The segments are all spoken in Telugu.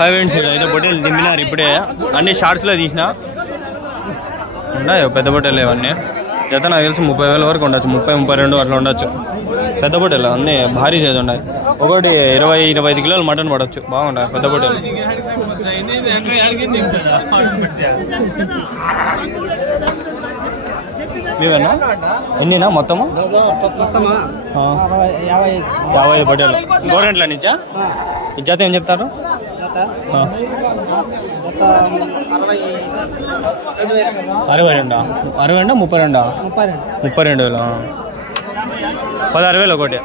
హాయ్ ఫ్రెండ్స్, అయితే పొట్టేలు దింపినారు ఇప్పుడే. అన్ని షార్ట్స్లో తీసిన ఉన్నాయి పెద్ద పొట్టేలు. ఇవన్నీ జత నాకు తెలిసి 30,000 వరకు ఉండొచ్చు, 30-32 అట్లా ఉండొచ్చు. పెద్ద పొట్టేలు అన్నీ భారీ సైజు ఉన్నాయి. ఒకటి 20-25 కిలోలు మటన్ పడవచ్చు. బాగుంటాయి పెద్ద పొట్టేలు. మీవేనా? ఎన్నినా మొత్తము? 50 పొట్టేలు. గవర్నమెంట్లో నుంచా? ఈ జత ఏం చెప్తారు? 62 32,000. 16,000 ఒకటి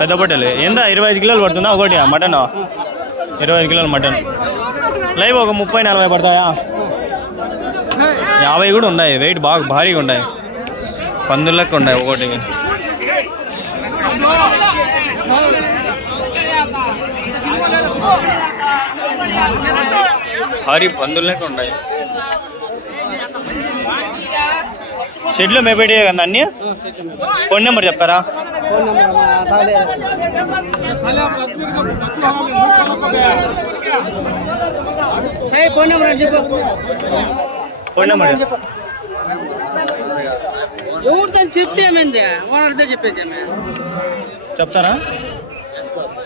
పెద్ద పొట్టేలు. ఎంత 25 కిలోలు పడుతుందా ఒకటి మటన్? 25 కిలోలు మటన్. లైవ్ ఒక 30-40 పడతాయా? 50 కూడా ఉన్నాయి. వెయిట్ బాగా భారీగా ఉన్నాయి. పందులకి ఉన్నాయి ఒకటి. భారీ పందులకి ఉన్నాయి. షెడ్లో మేపెట్టే కదా అన్ని. ఫోన్ నెంబర్ చెప్తారా? ఫోన్ నెంబర్ చెప్తారా?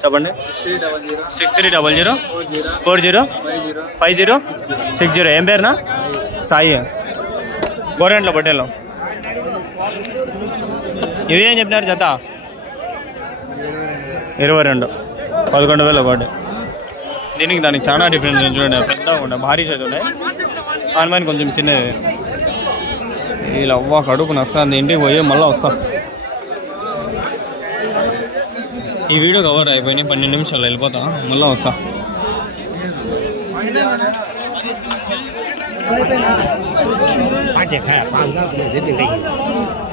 చెప్పండి. 6300405060. ఏం పేరునా? సాయి. గవర్నమెంట్లో పట్టేలో. ఇవి ఏం చెప్పినారు జత? 22. 11,000 ఒకటి. దీనికి దానికి చాలా డిఫరెన్స్ చూడండి. పెద్దగా ఉన్నాయి, భారీ సైజు ఉన్నాయి. ఆన్లైన్ కొంచెం చిన్నది. ఇలా అవ్వ కడుపు నస్తాను. ఇంటికి పోయి మళ్ళీ వస్తా. ఈ వీడియో కవర్ అయిపోయినాయి. 12 నిమిషాలు వెళ్ళిపోతా. మళ్ళీ వస్తా.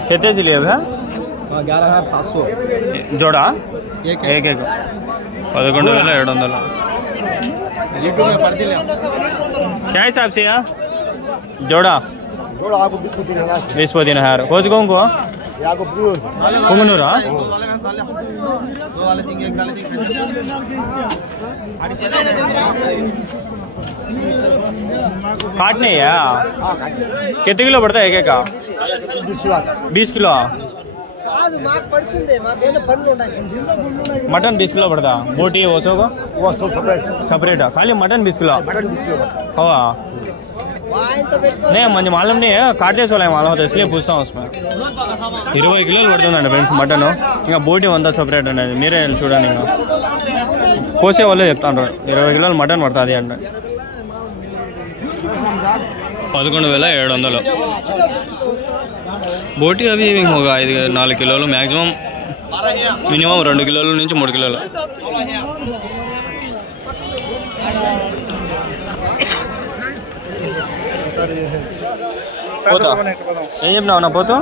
कितने से लिए भैया? 11,700 जोड़ा एक 11,700. क्या हिसाब से यार जोड़ा? जोड़ा आपको 20-23,000. कोच कौन को? पुंगनूरा. काटने है कितने किलो पड़ता है एक का? 20 किलो. मटन 20 किलो पड़ता. बोटी वो सब सेपरेट खाली मटन 20 किलो. हवा नहीं मुझे मालूम नहीं है. काटते सोला मालूम होता है इसलिए पूछता हूँ. उसमें 20 किलो पड़ता फ्रेंड्स मटन. इंका बोटी अंत सेपरेट मेरे చూడండి. ఇంకా కోసే వాళ్ళే చెప్తాను 20 కిలోలు మటన్ పడుతుంది అంట. 11,700. बोटी अभी होगा 4 किलो मैक्सिमम. मिनिमम 2 किलो నుంచి 3 కిలోలు. పోతా ఏం చెప్పినావు నా పోతూ?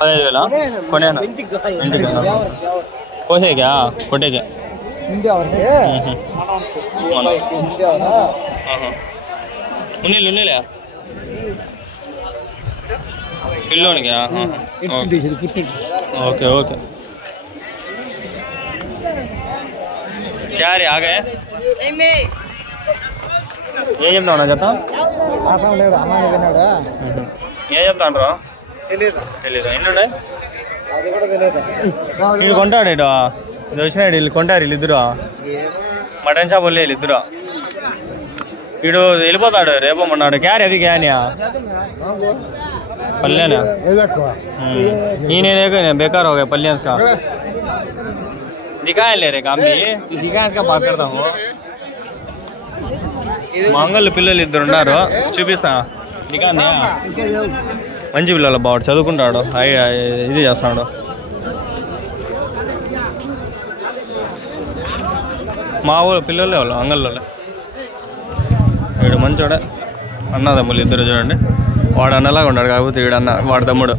15,000 కొనేనా? ఇంటికి కోసేగా కొట్టేగా ఉన్నీలే పిల్లోనికా? Okay okay. क्या रे आ गए? ఏం చెప్తావు నా జత? ఏం చెప్తాను రా? తెలీదు. ఎన్ని ఉన్నాయి? వీళ్ళు కొంటాడు ఇటు. ఇది వచ్చినాడు. వీళ్ళు కొంటారు వీళ్ళిద్దరు. మటన్ షాప్ వాళ్ళు వీళ్ళిద్దరు. వీడు వెళ్ళిపోతాడు రేపు మొన్నాడు. క్యారీ అవి క్యానియా పల్లెనా? నేను बेकार हो गया पल्लियांस का. दिखाए ले रे काम भी दिखाए इसका बात करता हूँ. మంగళ పిల్లలు ఇద్దరు ఉన్నారు. చూపిస్తా. దిగానే మంచి పిల్లలు. బాగుడు చదువుకుంటాడు. ఇది చేస్తాడు. మా ఊరు పిల్లలే వాళ్ళు అంగళ్ళ. వీడు మంచోడే. అన్నదమ్ములు ఇద్దరు చూడండి. వాడు అన్నలాగా ఉన్నాడు. కాకపోతే వీడు అన్న వాడు తమ్ముడు.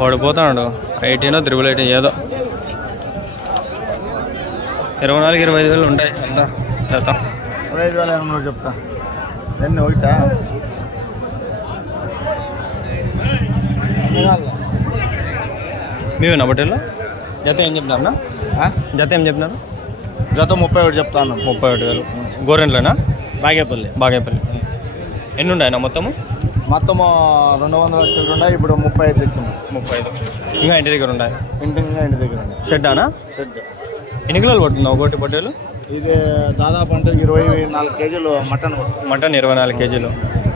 వాడు పోతాడు 18 318 ఏదో 24-25 ఉంటాయి అంతా జత. 15,000 చెప్తా. ఎన్ని ఒకటా? మీవేనా బట్టలు? జత ఏం చెప్పినారు? జత ఏం చెప్పినారు? జత 31 చెప్తాను. 31,000. గోరెంట్లేనా? బాగేపల్లి. ఎన్ని ఉన్నాయన్నా మొత్తము? మొత్తం 200 లక్షలు ఉన్నాయి. ఇప్పుడు 35 తెచ్చింది. 35 ఇంకా ఇంటి దగ్గర ఉన్నాయి. ఇంటి దగ్గర ఉన్నాయి. షెడ్డానా? షెడ్. ఎన్ని కిలోలు పడుతుంది ఒకటి పొట్టేలు? ఇది దాదాపు అంటే 24 కేజీలు మటన్. 24 కేజీలు.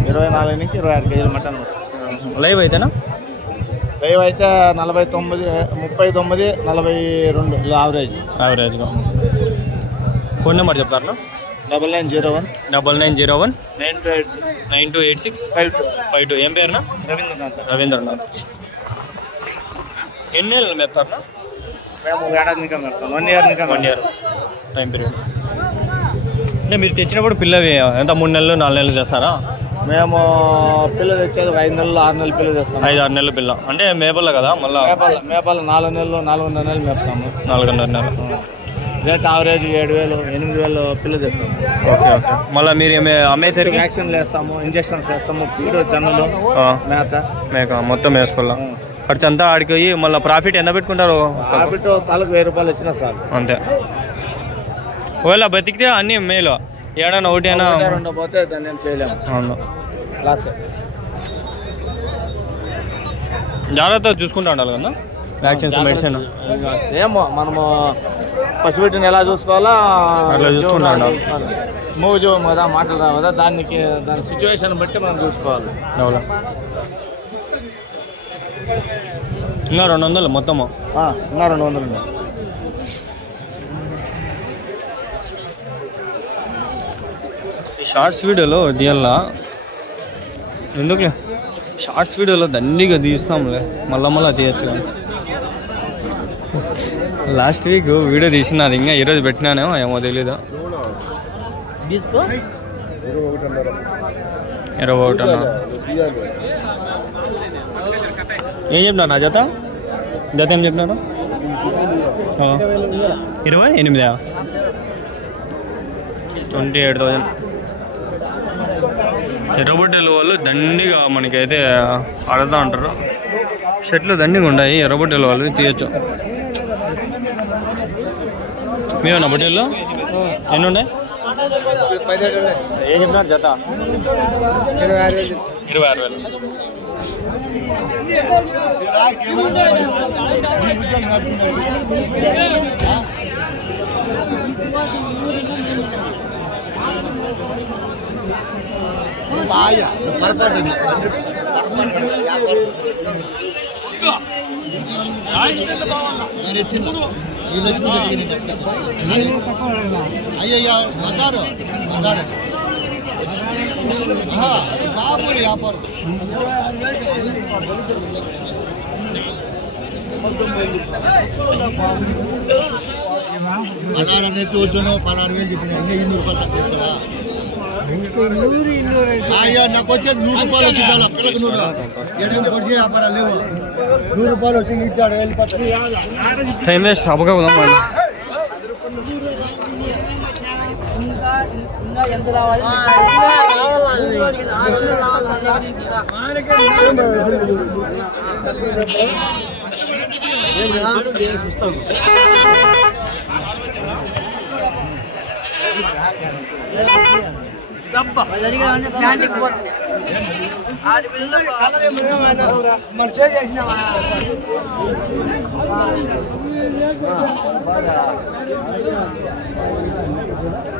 24 నుంచి 26 కేజీలు మటన్. లైవ్ అయితేనా? లైవ్ అయితే 39, 39, 42 యావరేజ్గా. ఫోన్ నెంబర్ చెప్తారా? 9901 9286 52. ఏం పేరునా? రవీంద్రనాథ్. ఎన్ని నెలలు మేపుతారా? మేము ఏడాది నికా మేపుతాం. 1 ఇయర్ టైం పీరియడ్. అంటే మీరు తెచ్చినప్పుడు పిల్లవి ఎంత 3 నెలలు 4 నెలలు చేస్తారా? మేము పిల్ల తెచ్చేది 5 నెలలు 6 నెలలు పిల్ల చేస్తాం. 5-6 నెలల పిల్ల అంటే మేపల్ల కదా? మళ్ళీ మేపాల 4 నెలలు 4.5 నెలలు మేపుతాము. 4.5 నెలలు. రేట్ యావరేజ్ 7,000 8,000 పిల్ల తెస్తాము. ఓకే. మళ్ళీ మీరు అమ్మేసరికి వ్యాక్సిన్లు వేస్తాము, ఇంజక్షన్స్ వేస్తాము, పీడు జన్నులు మేక మొత్తం వేసుకోవాలా? ఖర్చు అంతా ఆడికి పోయి మళ్ళీ ప్రాఫిట్ ఎంత పెట్టుకుంటారు? ప్రాఫిట్ తాలూకు 1000 రూపాయలు వచ్చినా సార్ అంతే. ఒకవేళ బతికితే అన్ని మేలు, ఏడన్నా ఒకటి అయినా పోతే దాన్ని ఏం చేయలేము. అవును, లాస్. జాగ్రత్తగా చూసుకుంటూ ఉండాలి కదా వ్యాక్సిన్స్, మెడిసిన్. సేమ్ మనము పసిబిడ్డని ఎలా చూసుకోవాలా అట్లా చూసుకుంటా ఉండాలి. మూవ్ చేయము కదా, మాటలు రావు కదా, దాని సిచ్యువేషన్ బట్టి మనం చూసుకోవాలి. అవునా? ఇంకా 200 మొత్తము? ఇంకా 200 ఉన్నాయి. ఈ షార్ట్స్ వీడియోలో తీయాలా ఎందుకులే, షార్ట్స్ వీడియోలో దండిగా తీస్తాంలే, మళ్ళా తీయచ్చు. లాస్ట్ వీక్ వీడియో తీసినది, ఇంకా ఈరోజు పెట్టినానేమో ఏమో తెలీదు. 21 ఏం చెప్పినా నా జత ఏం చెప్పినారు? 28,000. 27,000. ఎర్రబొట్టెలు వాళ్ళు దండిగా మనకైతే ఆడుతూ ఉంటారు. షర్ట్లు దండిగా ఉన్నాయి, ఎర్రబొట్టెలు వాళ్ళు తీయచ్చు. మేమన్నా బొట్టెల్లో ఎన్ని ఉన్నాయి? ఏం చెప్పినారు జత? 26,000. అయ్యయ్యా మగాడు బాబు వ్యాపారం. పదహారు వద్దును 16,000 చెప్పిన 200 రూపాయలు తక్కువ. అయ్యా నాకు వచ్చేది 100 రూపాయలు వచ్చి చాలా పిల్లకి 100 పొడి వ్యాపారాలు లేవు. 100 రూపాయలు వచ్చి ఇచ్చాడు వెళ్ళిపోతాడు. టైం వేస్ట్ అబ్బగా పోదాం. ఎంత రావాలి?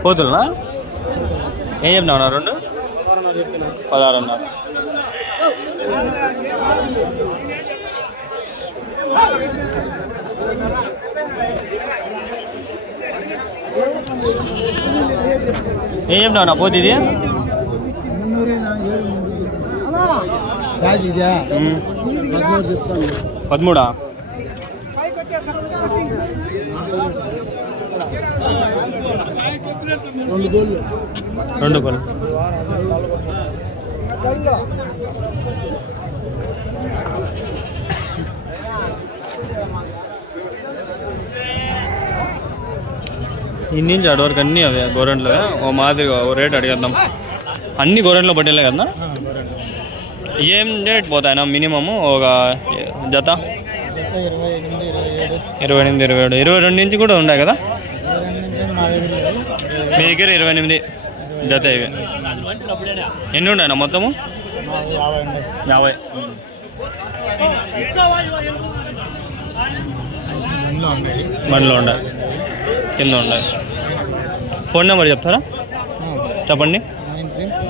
పోతున్నా ఏం చెప్పినావు? 2 16 ఏం చెప్పినావు నా పోతే? ఇది 13. 2 గోళ్ళు. ఇన్ని నుంచి అటు వరకు అన్నీ అవే గోరెంట్లో. ఓ మాదిరిగా ఓ రేట్ అడిగేద్దాం. అన్ని గోరెంట్లో పట్టేలే కదా? ఏం రేట్ పోతాయన్నా మినిమము ఒక జత? 28, 27, 22 నుంచి కూడా ఉన్నాయి కదా? మీ దగ్గర 28 జత ఇవి. ఎన్ని ఉన్నాయన్నా మొత్తము? 50. బండ్లో ఉండాలి, కింద ఉండాలి. ఫోన్ నెంబర్ చెప్తారా? చెప్పండి.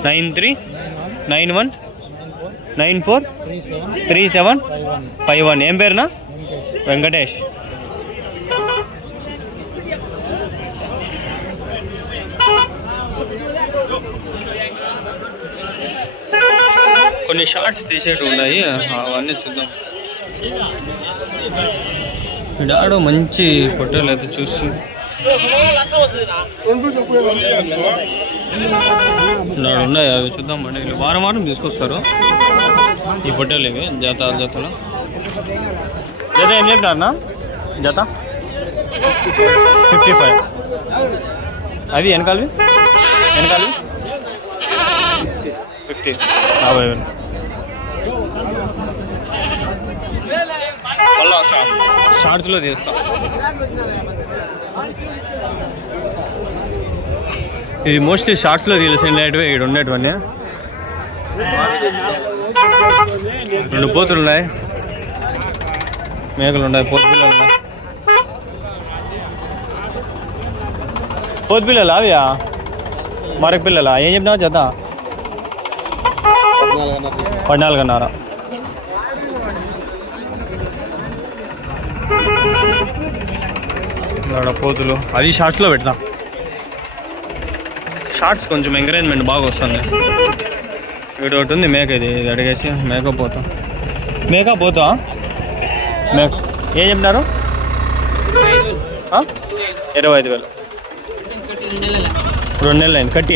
9391943751. ఏం పేరునా? వెంకటేష్. కొన్ని షార్ట్స్ తీసేటివి ఉన్నాయి, అవన్నీ చూద్దాం. డాడో మంచి ఫోటోలు అయితే చూసి ఉన్నాయి, అవి చూద్దాం. అండి వారం వారం తీసుకొస్తారు ఈ ఫోటోలు. ఇవి జతలు జత ఏం చెప్పినారన్నా? జత 55. అవి వెనకాలవి 50. 50,000. మళ్ళీ షార్ట్స్లో తీస్తాం. ఇది మోస్ట్లీ షార్ట్స్లో తెలిసినవి ఇక్కడ ఉండేటివన్నీ. 2 పోతులు ఉన్నాయి, మేకలు ఉన్నాయి, పోతు పిల్లలు ఉన్నాయి. పోతు పిల్లలా అవియా? మరొక పిల్లలా? ఏం చెప్పినావు జత? 14.5. పోతులు అది షార్ట్స్లో పెడతా. షార్ట్స్ కొంచెం ఎంకరేజ్మెంట్ బాగా వస్తుంది. ఇక్కడ ఒకటి ఉంది మేక, ఇది అడిగేసి మేక పోతా. మేక ఏం చెప్పినారు? 25,000. 2 నెలలు అయింది కట్టి.